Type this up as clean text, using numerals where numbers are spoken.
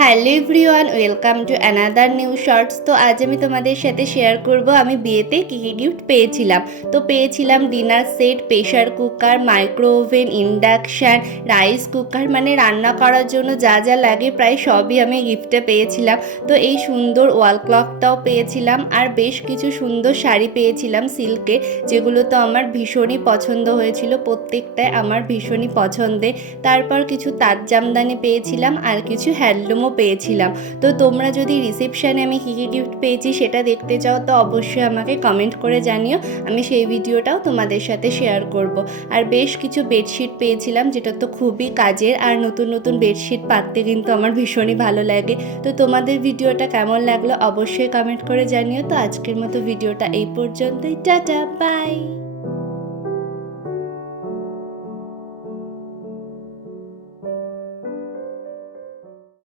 Hello everyone, welcome to another new shorts. তো আজ আমি তোমাদের সাথে শেয়ার করব আমি বিয়েতে কী কী গিফট পেয়েছিলাম। তো পেয়েছিলাম dinner set, pressure cooker, micro oven, induction, rice cooker, মানে রান্না করার জন্য যা যা লাগে প্রায় সবই আমি গিফটে পেয়েছিলাম। তো এই সুন্দর ওয়াল ক্লকটাও পেয়েছিলাম, আর বেশ কিছু সুন্দর শাড়ি পেয়েছিলাম সিল্কে, যেগুলো তো আমার ভীষণই পছন্দ হয়েছিল, প্রত্যেকটাই আমার ভীষণই পছন্দের। তারপর কিছু তাঁত জামদানি পেয়েছিলাম আর কিছু হ্যান্ডলুমও পেয়েছিলাম। তো তোমরা যদি রিসেপশানে আমি কী কী গিফট পেয়েছি সেটা দেখতে চাও তো অবশ্যই আমাকে কমেন্ট করে জানিও, আমি সেই ভিডিওটাও তোমাদের সাথে শেয়ার করব। আর বেশ কিছু বেডশিট পেয়েছিলাম, যেটা তো খুবই কাজের, আর নতুন নতুন বেডশিট পাততে কিন্তু আমার ভীষণই ভালো লাগে। তো তোমাদের ভিডিওটা কেমন লাগলো অবশ্যই কমেন্ট করে জানিও। তো আজকের মতো ভিডিওটা এই পর্যন্তই, টাটা, বাই।